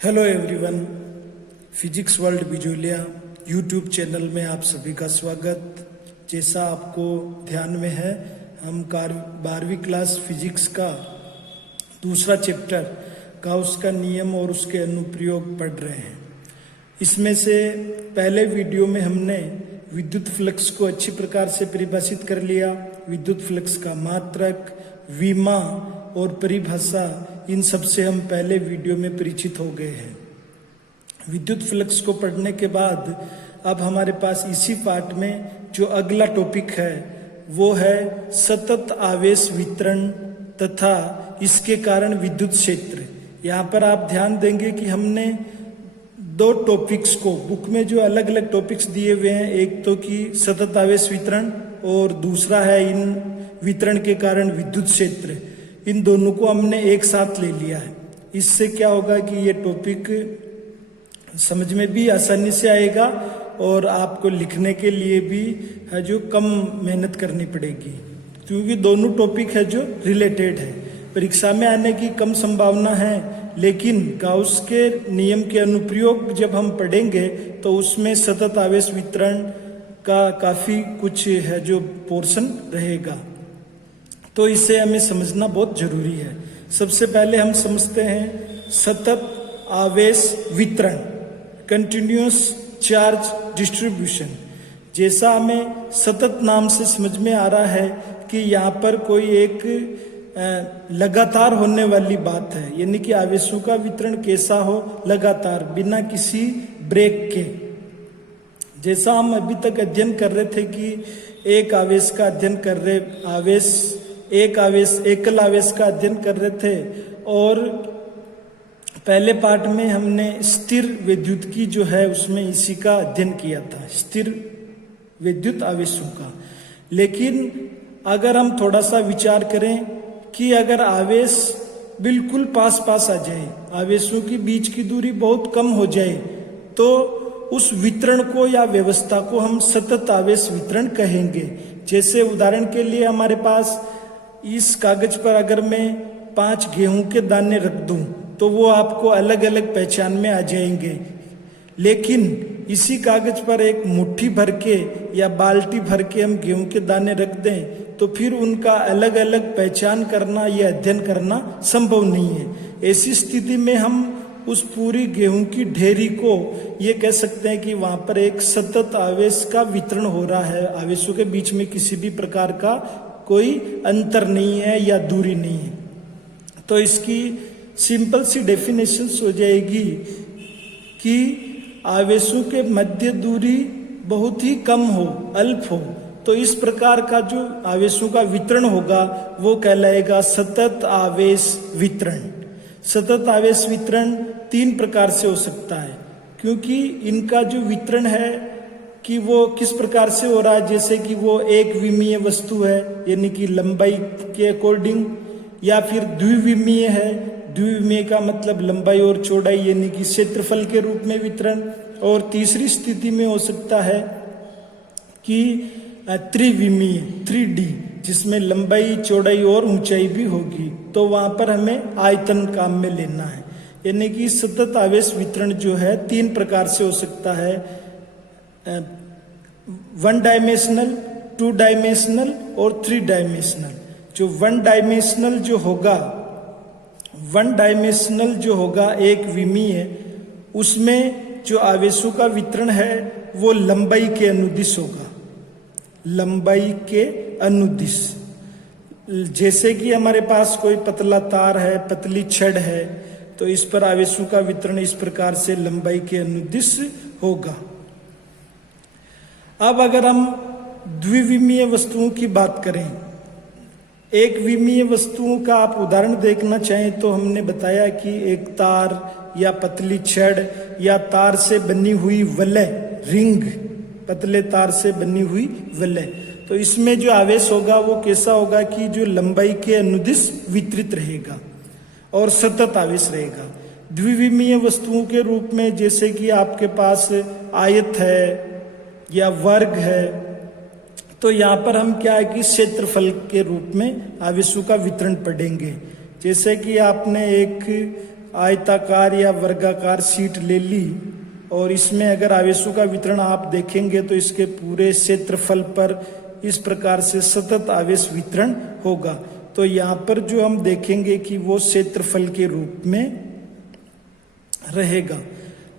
Hello everyone, physics world Bijolia YouTube channel में आप सभी का स्वागत। जैसा आपको ध्यान में है, हम 12वीं क्लास फिजिक्स का दूसरा चैप्टर गाउस का नियम और उसके अनुप्रयोग पढ़ रहे हैं। इसमें से पहले वीडियो में हमने विद्युत फ्लक्स को अच्छी प्रकार से परिभाषित कर लिया। विद्युत फ्लक्स का मात्रक, विमा और परिभाषा, इन सब से हम पहले वीडियो में परिचित हो गए हैं। विद्युत फ्लक्स को पढ़ने के बाद अब हमारे पास इसी पार्ट में जो अगला टॉपिक है वो है सतत आवेश वितरण तथा इसके कारण विद्युत क्षेत्र। यहाँ पर आप ध्यान देंगे कि हमने दो टॉपिक्स को बुक में जो अलग अलग टॉपिक्स दिए हुए हैं, एक तो कि सतत आवेश वितरण और दूसरा है इन वितरण के कारण विद्युत क्षेत्र। इन दोनों को हमने एक साथ ले लिया है। इससे क्या होगा कि ये टॉपिक समझ में भी आसानी से आएगा और आपको लिखने के लिए भी है जो कम मेहनत करनी पड़ेगी, क्योंकि दोनों टॉपिक है जो रिलेटेड है। परीक्षा में आने की कम संभावना है, लेकिन गाउस के नियम के अनुप्रयोग जब हम पढ़ेंगे तो उसमें सतत आवेश वितरण का काफी कुछ है जो पोर्शन रहेगा, तो इसे हमें समझना बहुत जरूरी है। सबसे पहले हम समझते हैं सतत आवेश वितरण, कंटिन्यूअस चार्ज डिस्ट्रीब्यूशन। जैसा हमें सतत नाम से समझ में आ रहा है कि यहाँ पर कोई एक लगातार होने वाली बात है, यानी कि आवेशों का वितरण कैसा हो, लगातार, बिना किसी ब्रेक के। जैसा हम अभी तक अध्ययन कर रहे थे कि एक आवेश का अध्ययन कर रहे, एकल आवेश का अध्ययन कर रहे थे, और पहले पार्ट में हमने स्थिर विद्युत की जो है उसमें इसी का अध्ययन किया था, स्थिर विद्युत आवेशों का। लेकिन अगर हम थोड़ा सा विचार करें कि अगर आवेश बिल्कुल पास पास आ जाए, आवेशों की बीच की दूरी बहुत कम हो जाए, तो उस वितरण को या व्यवस्था को हम सतत आवेश वितरण कहेंगे। जैसे उदाहरण के लिए हमारे पास इस कागज पर अगर मैं 5 गेहूं के दाने रख दूं तो वो आपको अलग अलग पहचान में आ जाएंगे, लेकिन इसी कागज पर एक मुट्ठी भर के या बाल्टी भर के हम गेहूं के दाने रख दें तो फिर उनका अलग अलग पहचान करना या अध्ययन करना संभव नहीं है। ऐसी स्थिति में हम उस पूरी गेहूं की ढेरी को ये कह सकते हैं कि वहां पर एक सतत आवेश का वितरण हो रहा है, आवेशों के बीच में किसी भी प्रकार का कोई अंतर नहीं है या दूरी नहीं है। तो इसकी सिंपल सी डेफिनेशन हो जाएगी कि आवेशों के मध्य दूरी बहुत ही कम हो, अल्प हो, तो इस प्रकार का जो आवेशों का वितरण होगा वो कहलाएगा सतत आवेश वितरण। सतत आवेश वितरण 3 प्रकार से हो सकता है, क्योंकि इनका जो वितरण है कि वो किस प्रकार से हो रहा है, जैसे कि वो एक विमीय वस्तु है यानी कि लंबाई के अकॉर्डिंग, या फिर द्विविमीय है, द्विविमीय का मतलब लंबाई और चौड़ाई यानी कि क्षेत्रफल के रूप में वितरण, और तीसरी स्थिति में हो सकता है कि त्रिविमीय 3D, जिसमें लंबाई, चौड़ाई और ऊंचाई भी होगी, तो वहां पर हमें आयतन काम में लेना है। यानी कि सतत आवेश वितरण जो है 3 प्रकार से हो सकता है, 1 डायमेंशनल, 2 डायमेंशनल और 3 डायमेंशनल। जो 1 डायमेंशनल जो होगा एक विमीय, उसमें जो आवेशों का वितरण है वो लंबाई के अनुदिश होगा, लंबाई के अनुदिश। जैसे कि हमारे पास कोई पतला तार है, पतली छड़ है, तो इस पर आवेशों का वितरण इस प्रकार से लंबाई के अनुदिश होगा। अब अगर हम द्विविमीय वस्तुओं की बात करें, एक विमीय वस्तुओं का आप उदाहरण देखना चाहें तो हमने बताया कि एक तार या पतली छड़ या तार से बनी हुई वलय, रिंग, पतले तार से बनी हुई वलय, तो इसमें जो आवेश होगा वो कैसा होगा कि जो लंबाई के अनुदिश वितरित रहेगा और सतत आवेश रहेगा। द्विविमीय वस्तुओं के रूप में जैसे कि आपके पास आयत है या वर्ग है, तो यहाँ पर हम क्या है कि क्षेत्रफल के रूप में आवेशों का वितरण पढ़ेंगे। जैसे कि आपने एक आयताकार या वर्गाकार शीट ले ली और इसमें अगर आवेशों का वितरण आप देखेंगे तो इसके पूरे क्षेत्रफल पर इस प्रकार से सतत आवेश वितरण होगा। तो यहाँ पर जो हम देखेंगे कि वो क्षेत्रफल के रूप में रहेगा।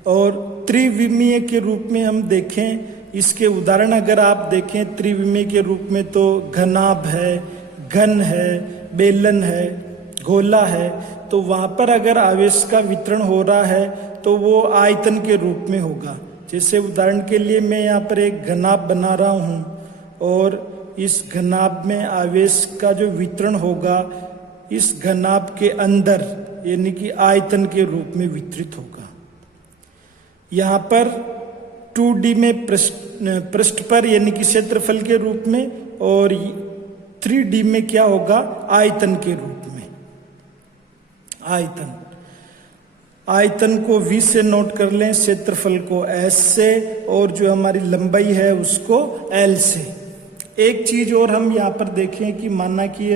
और त्रिविमीय के रूप में हम देखें, इसके उदाहरण अगर आप देखें त्रिविमीय के रूप में तो घनाभ है, घन है, बेलन है, गोला है। तो वहां पर अगर आवेश का वितरण हो रहा है तो वो आयतन के रूप में होगा। जैसे उदाहरण के लिए मैं यहाँ पर एक घनाभ बना रहा हूँ और इस घनाभ में आवेश का जो वितरण होगा इस घनाभ के अंदर यानी कि आयतन के रूप में वितरित होगा। यहाँ पर 2D में पृष्ठ पर यानी कि क्षेत्रफल के रूप में और 3D में क्या होगा, आयतन के रूप में। आयतन को V से नोट कर लें, क्षेत्रफल को S से और जो हमारी लंबाई है उसको L से। एक चीज और हम यहाँ पर देखें कि माना कि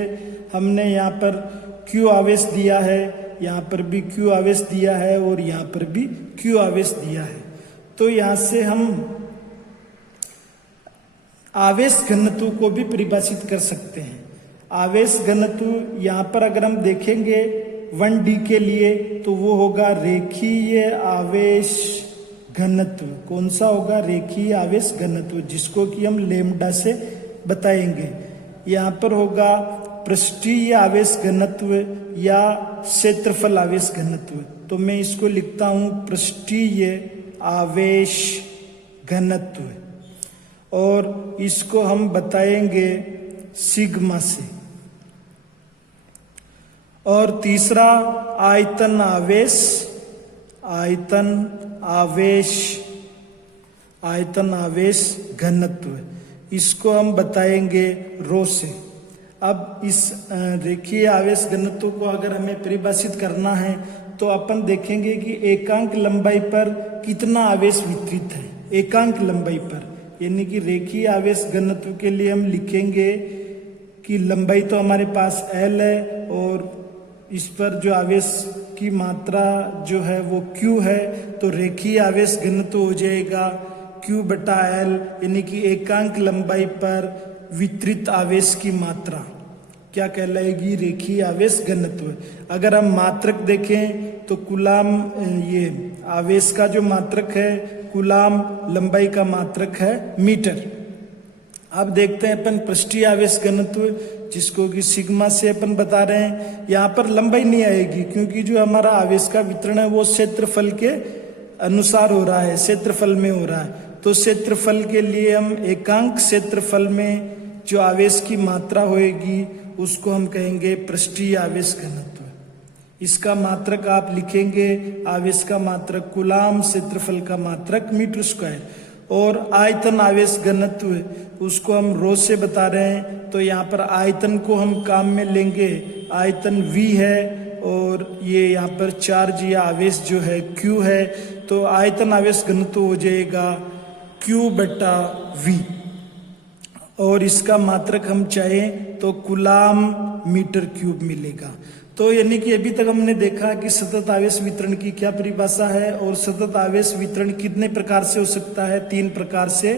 हमने यहाँ पर Q आवेश दिया है, यहाँ पर भी Q आवेश दिया है और यहाँ पर भी Q आवेश दिया है। तो यहाँ से हम आवेश घनत्व को भी परिभाषित कर सकते हैं। आवेश घनत्व यहाँ पर अगर हम देखेंगे 1D के लिए तो वो होगा रेखीय आवेश घनत्व। कौन सा होगा, रेखीय आवेश घनत्व, जिसको कि हम लैम्डा से बताएंगे। यहाँ पर होगा पृष्ठीय आवेश घनत्व या क्षेत्रफल आवेश घनत्व। तो मैं इसको लिखता हूं पृष्ठीय आवेश घनत्व और इसको हम बताएंगे सिग्मा से। और तीसरा आयतन आवेश घनत्व, इसको हम बताएंगे रो से। अब इस रेखीय आवेश घनत्व को अगर हमें परिभाषित करना है तो अपन देखेंगे कि एकांक लंबाई पर कितना आवेश वितरित है। एकांक लंबाई पर यानी कि रेखीय आवेश घनत्व के लिए हम लिखेंगे कि लंबाई तो हमारे पास L है और इस पर जो आवेश की मात्रा जो है वो Q है। तो रेखीय आवेश घनत्व हो जाएगा Q/L यानी कि एकांक लंबाई पर वितरित आवेश की मात्रा क्या कहलाएगी, रेखीय आवेश घनत्व। अगर हम मात्रक देखें तो कूलाम, ये आवेश का जो मात्रक है कूलाम, लंबाई का मात्रक है मीटर। अब देखते हैं अपन पृष्ठीय आवेश घनत्व, जिसको कि सिग्मा से अपन बता रहे हैं। यहाँ पर लंबाई नहीं आएगी क्योंकि जो हमारा आवेश का वितरण है वो क्षेत्रफल के अनुसार हो रहा है, क्षेत्रफल में हो रहा है। तो क्षेत्रफल के लिए हम एकांक क्षेत्रफल में जो आवेश की मात्रा होएगी उसको हम कहेंगे पृष्ठीय आवेश घनत्व। इसका मात्रक आप लिखेंगे, आवेश का मात्रक कूलाम, क्षेत्रफल का मात्रक मीटर स्क्वायर। और आयतन आवेश घनत्व उसको हम रो से बता रहे हैं। तो यहाँ पर आयतन को हम काम में लेंगे, आयतन V है और ये यहाँ पर चार्ज या आवेश जो है Q है। तो आयतन आवेश घनत्व हो जाएगा Q/V और इसका मात्रक हम चाहें तो कूलाम मीटर क्यूब मिलेगा। तो यानी कि अभी तक हमने देखा कि सतत आवेश वितरण की क्या परिभाषा है और सतत आवेश वितरण कितने प्रकार से हो सकता है। 3 प्रकार से,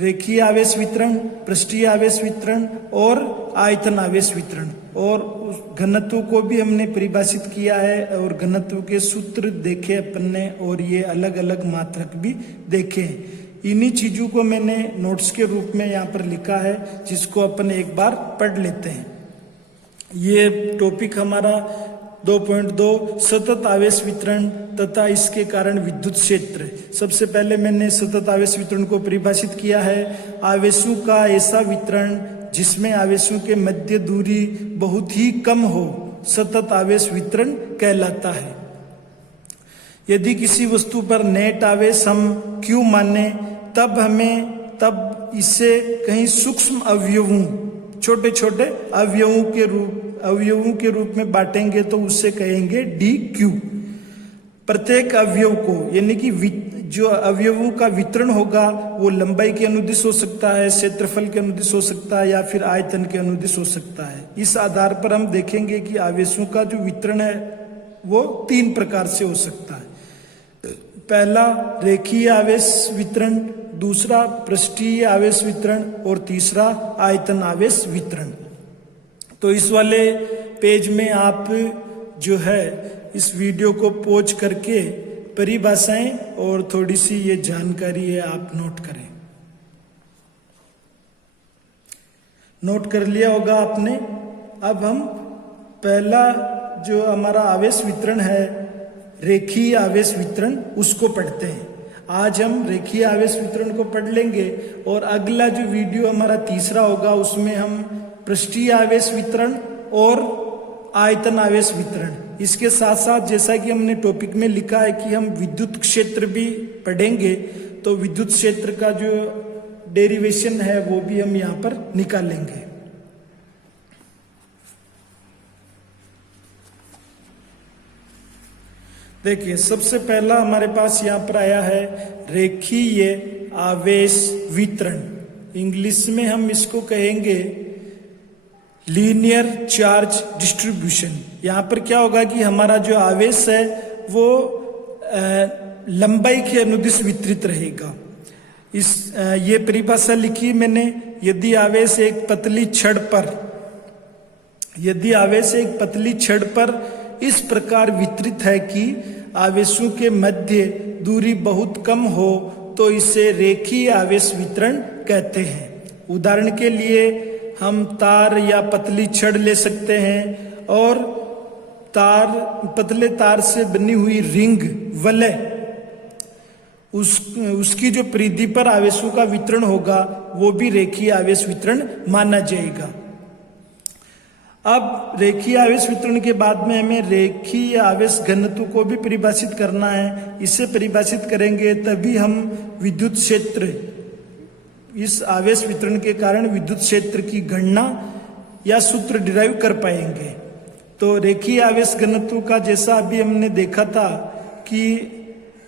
रेखीय आवेश वितरण, पृष्ठीय आवेश वितरण और आयतन आवेश वितरण। और उस घनत्व को भी हमने परिभाषित किया है और घनत्व के सूत्र देखे अपन ने और ये अलग अलग मात्रक भी देखे। इन्हीं चीजों को मैंने नोट्स के रूप में यहाँ पर लिखा है, जिसको अपन एक बार पढ़ लेते हैं। ये टॉपिक हमारा 2.2 सतत आवेश वितरण तथा इसके कारण विद्युत क्षेत्र। सबसे पहले मैंने सतत आवेश वितरण को परिभाषित किया है, आवेशों का ऐसा वितरण जिसमें आवेशों के मध्य दूरी बहुत ही कम हो सतत आवेश वितरण कहलाता है। यदि किसी वस्तु पर नेट आवेश हम Q माने तब इसे कहीं सूक्ष्म अवयवों, छोटे छोटे अवयवों के रूप में बांटेंगे तो उससे कहेंगे dQ। प्रत्येक अवयव को यानी कि जो अवयवों का वितरण होगा वो लंबाई के अनुदिश हो सकता है, क्षेत्रफल के अनुदिश हो सकता है या फिर आयतन के अनुदिश हो सकता है। इस आधार पर हम देखेंगे कि आवेशों का जो वितरण है वो 3 प्रकार से हो सकता है। पहला रेखीय आवेश वितरण, दूसरा पृष्ठीय आवेश वितरण और तीसरा आयतन आवेश वितरण। तो इस वाले पेज में आप जो है इस वीडियो को पॉज करके परिभाषाएं और थोड़ी सी ये जानकारी है आप नोट करें। नोट कर लिया होगा आपने। अब हम पहला जो हमारा आवेश वितरण है रेखीय आवेश वितरण, उसको पढ़ते हैं। आज हम रेखीय आवेश वितरण को पढ़ लेंगे और अगला जो वीडियो हमारा तीसरा होगा उसमें हम पृष्ठीय आवेश वितरण और आयतन आवेश वितरण, इसके साथ साथ जैसा कि हमने टॉपिक में लिखा है कि हम विद्युत क्षेत्र भी पढ़ेंगे, तो विद्युत क्षेत्र का जो डेरिवेशन है वो भी हम यहाँ पर निकालेंगे। देखिए, सबसे पहला हमारे पास यहाँ पर आया है रेखीय आवेश वितरण। इंग्लिश में हम इसको कहेंगे लीनियर चार्ज डिस्ट्रीब्यूशन। यहाँ पर क्या होगा कि हमारा जो आवेश है वो लंबाई के अनुदिश वितरित रहेगा। ये परिभाषा लिखी मैंने, यदि आवेश एक पतली छड़ पर इस प्रकार वितरित है कि आवेशों के मध्य दूरी बहुत कम हो तो इसे रेखीय आवेश वितरण कहते हैं। उदाहरण के लिए हम तार या पतली छड़ ले सकते हैं और पतले तार से बनी हुई रिंग वलय, उसकी जो परिधि पर आवेशों का वितरण होगा वो भी रेखीय आवेश वितरण माना जाएगा। अब रेखीय आवेश वितरण के बाद में हमें रेखीय आवेश घनत्व को भी परिभाषित करना है। इसे परिभाषित करेंगे तभी हम विद्युत क्षेत्र, इस आवेश वितरण के कारण विद्युत क्षेत्र की गणना या सूत्र डिराइव कर पाएंगे। तो रेखीय आवेश घनत्व का जैसा अभी हमने देखा था कि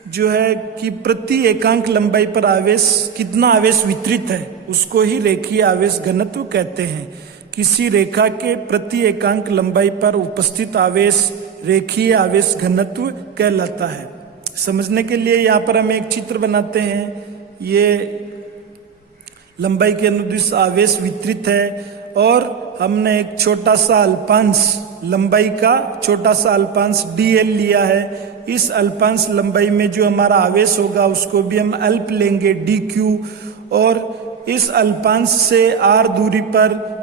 जो है कि प्रति एकांक लंबाई पर आवेश कितना आवेश वितरित है उसको ही रेखीय आवेश घनत्व कहते हैं। किसी रेखा के प्रति एकांक लंबाई पर उपस्थित आवेश रेखीय आवेश घनत्व कहलाता है। समझने के लिए यहाँ पर हम एक चित्र बनाते हैं। ये लंबाई के अनुदिश आवेश वितरित है और हमने एक छोटा सा अल्पांश लंबाई का छोटा सा अल्पांश dl लिया है। इस अल्पांश लंबाई में जो हमारा आवेश होगा उसको भी हम अल्प लेंगे dq, और इस अल्पांश से r दूरी पर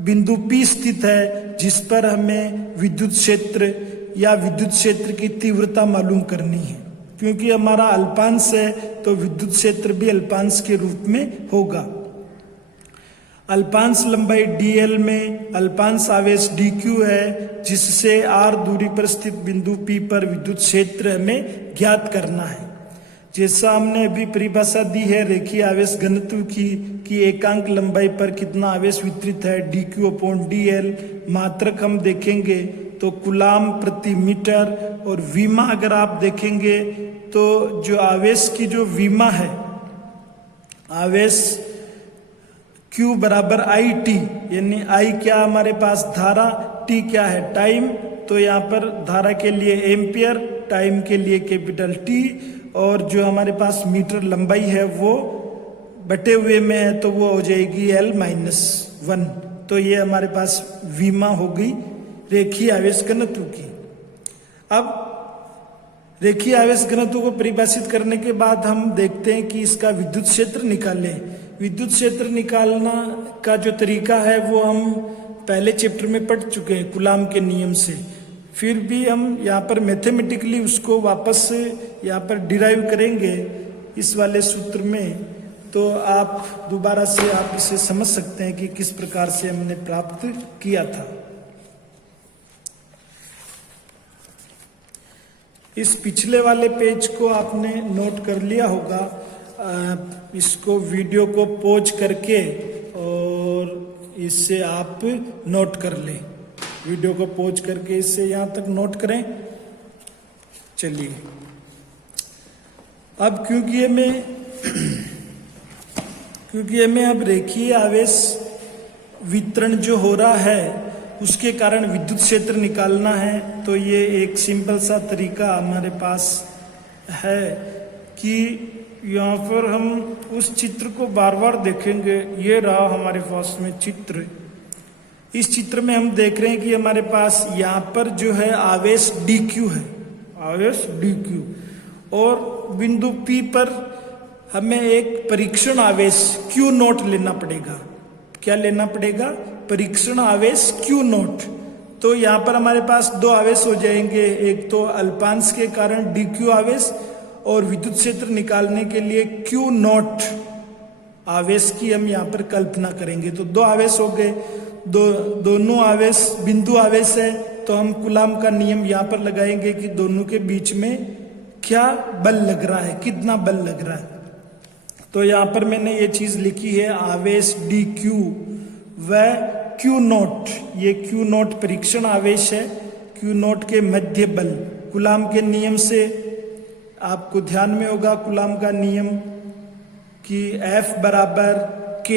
बिंदु P स्थित है जिस पर हमें विद्युत क्षेत्र या विद्युत क्षेत्र की तीव्रता मालूम करनी है। क्योंकि हमारा अल्पांश है तो विद्युत क्षेत्र भी अल्पांश के रूप में होगा। अल्पांश लंबाई dl में अल्पांश आवेश dq है जिससे r दूरी पर स्थित बिंदु P पर विद्युत क्षेत्र हमें ज्ञात करना है। जैसा हमने अभी परिभाषा दी है रेखीय आवेश घनत्व की कि एकांक लंबाई पर कितना आवेश वितरित है dq/dl। मात्रक हम देखेंगे तो कूलाम प्रति मीटर, और विमा अगर आप देखेंगे तो जो आवेश की जो विमा है, आवेश Q बराबर IT, यानी I क्या हमारे पास धारा, T क्या है टाइम। तो यहाँ पर धारा के लिए एम्पियर, टाइम के लिए कैपिटल T, और जो हमारे पास मीटर लंबाई है वो बटे हुए में है तो वो हो जाएगी L-1। तो ये हमारे पास विमा हो गई रेखीय आवेश घनत्व की। अब रेखीय आवेश घनत्व को परिभाषित करने के बाद हम देखते हैं कि इसका विद्युत क्षेत्र निकालें। विद्युत क्षेत्र निकालना का जो तरीका है वो हम पहले चैप्टर में पढ़ चुके हैं कूलाम के नियम से। फिर भी हम यहाँ पर मैथमेटिकली उसको वापस से यहाँ पर डिराइव करेंगे इस वाले सूत्र में, तो आप दोबारा से आप इसे समझ सकते हैं कि किस प्रकार से हमने प्राप्त किया था। इस पिछले वाले पेज को आपने नोट कर लिया होगा। इसको वीडियो को पॉज करके और इससे आप नोट कर लें। वीडियो को पॉज करके इससे यहाँ तक नोट करें। चलिए, अब क्योंकि हमें अब रेखीय आवेश वितरण जो हो रहा है उसके कारण विद्युत क्षेत्र निकालना है। तो ये एक सिंपल सा तरीका हमारे पास है कि यहाँ पर हम उस चित्र को बार बार देखेंगे। ये रहा हमारे पास में चित्र। इस चित्र में हम देख रहे हैं कि हमारे पास यहाँ पर जो है आवेश dq है, आवेश dq, और बिंदु P पर हमें एक परीक्षण आवेश Q नोट लेना पड़ेगा। क्या लेना पड़ेगा? परीक्षण आवेश Q नोट। तो यहाँ पर हमारे पास दो आवेश हो जाएंगे, एक तो अल्पांश के कारण dq आवेश, और विद्युत क्षेत्र निकालने के लिए Q नोट आवेश की हम यहाँ पर कल्पना करेंगे। तो दो आवेश हो गए, दोनों आवेश बिंदु आवेश है। तो हम कूलाम का नियम यहाँ पर लगाएंगे कि दोनों के बीच में क्या बल लग रहा है, कितना बल लग रहा है। तो यहाँ पर मैंने ये चीज लिखी है, आवेश dq व Q नोट। ये Q नोट परीक्षण आवेश है। Q नोट के मध्य बल कूलाम के नियम से आपको ध्यान में होगा, कूलाम का नियम कि F बराबर K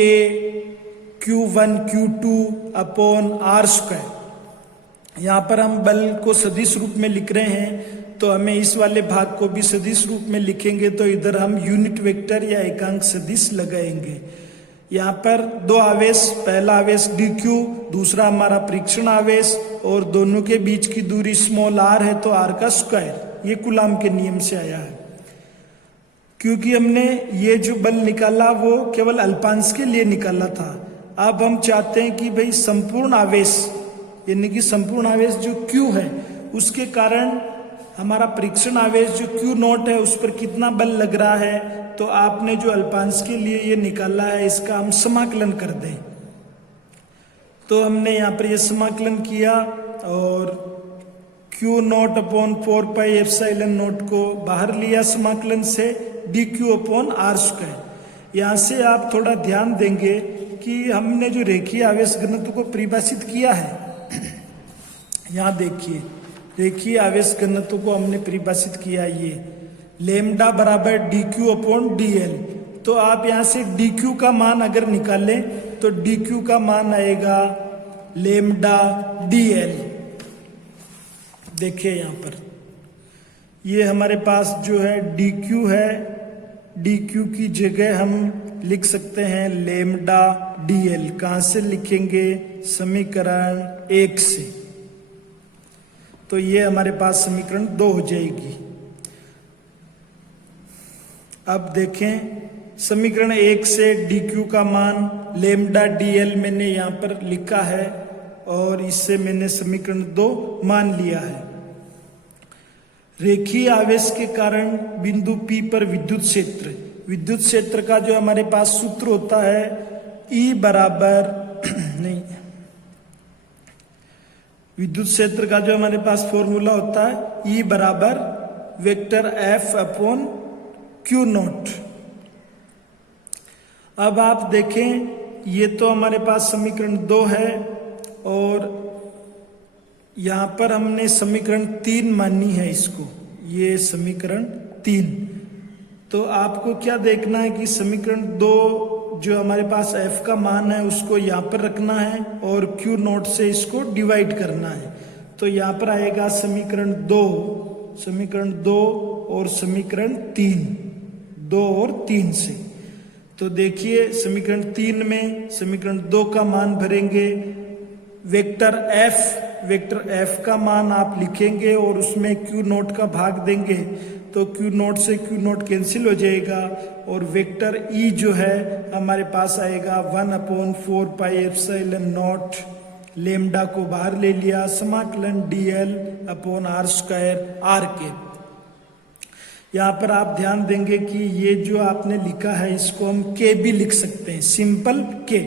Q1 Q2 upon R square. यहाँ पर हम बल को सदिश रूप में लिख रहे हैं, तो हमें इस वाले भाग को भी सदिश रूप में लिखेंगे। तो इधर हम यूनिट वेक्टर या एकांक सदिश लगाएंगे। यहाँ पर दो आवेश, पहला आवेश dq, दूसरा हमारा परीक्षण आवेश, और दोनों के बीच की दूरी स्मॉल r है, तो r का स्क्वायर। ये कूलाम के नियम से आया है। क्योंकि हमने ये जो बल निकाला वो केवल अल्पांश के लिए निकाला था। अब हम चाहते हैं कि भाई संपूर्ण आवेश, यानी कि संपूर्ण आवेश जो Q है, उसके कारण हमारा परीक्षण आवेश जो Q नोट है उस पर कितना बल लग रहा है। तो आपने जो अल्पांश के लिए ये निकाला है, इसका हम समाकलन कर दें। तो हमने यहाँ पर ये समाकलन किया, और Q naught upon 4 pi epsilon note को बाहर लिया समाकलन से, dq अपॉन r स्क्वायर। यहाँ से आप थोड़ा ध्यान देंगे कि हमने जो रेखीय आवेश घनत्व को परिभाषित किया है, यहाँ देखिए, रेखीय आवेश घनत्व को हमने परिभाषित किया, ये लेमडा बराबर dq अपॉन dl। तो आप यहाँ से dq का मान अगर निकालें तो dq का मान आएगा लेमडा dl। देखिए यहाँ पर ये हमारे पास जो है dq है, dq की जगह हम लिख सकते हैं लेमडा dl। कहाँ से लिखेंगे? समीकरण 1 से। तो ये हमारे पास समीकरण 2 हो जाएगी। अब देखें, समीकरण 1 से dq का मान लेमडा dl मैंने यहाँ पर लिखा है, और इससे मैंने समीकरण 2 मान लिया है। रेखीय आवेश के कारण बिंदु P पर विद्युत क्षेत्र का जो हमारे पास सूत्र होता है, E बराबर नहीं, विद्युत क्षेत्र का जो हमारे पास फॉर्मूला होता है, E बराबर vector F upon Q note. अब आप देखें, ये तो हमारे पास समीकरण 2 है, और यहाँ पर हमने समीकरण 3 मानी है इसको, ये समीकरण 3। तो आपको क्या देखना है कि समीकरण 2 जो हमारे पास F का मान है उसको यहाँ पर रखना है, और Q नोट से इसको डिवाइड करना है। तो यहाँ पर आएगा समीकरण 2 और समीकरण 3, 2 और 3 से। तो देखिए, समीकरण 3 में समीकरण 2 का मान भरेंगे, वेक्टर F का मान आप लिखेंगे और उसमें Q नोट का भाग देंगे। तो Q नोट से Q नोट कैंसिल हो जाएगा, और वेक्टर E जो है हमारे पास आएगा 1/4 पाई एप्सिलॉन नॉट। लेमडा को बाहर ले लिया, समाकलन dl upon r square r के। यहाँ पर आप ध्यान देंगे कि ये जो आपने लिखा है इसको हम k भी लिख सकते हैं, सिंपल k।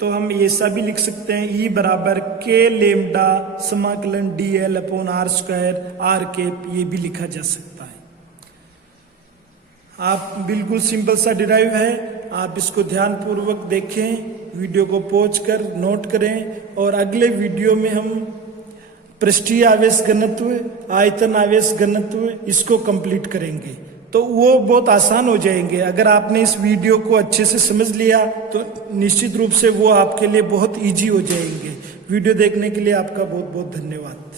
तो हम ऐसा भी लिख सकते हैं, E बराबर k लेमडा समाकलन dl upon r square r के, ये भी लिखा जा सकता है। आप बिल्कुल सिंपल सा डिराइव है, आप इसको ध्यान पूर्वक देखें, वीडियो को पॉज कर नोट करें, और अगले वीडियो में हम पृष्ठीय आवेश घनत्व, आयतन आवेश घनत्व, इसको कंप्लीट करेंगे। तो वो बहुत आसान हो जाएंगे। अगर आपने इस वीडियो को अच्छे से समझ लिया तो निश्चित रूप से वो आपके लिए बहुत इजी हो जाएंगे। वीडियो देखने के लिए आपका बहुत बहुत धन्यवाद।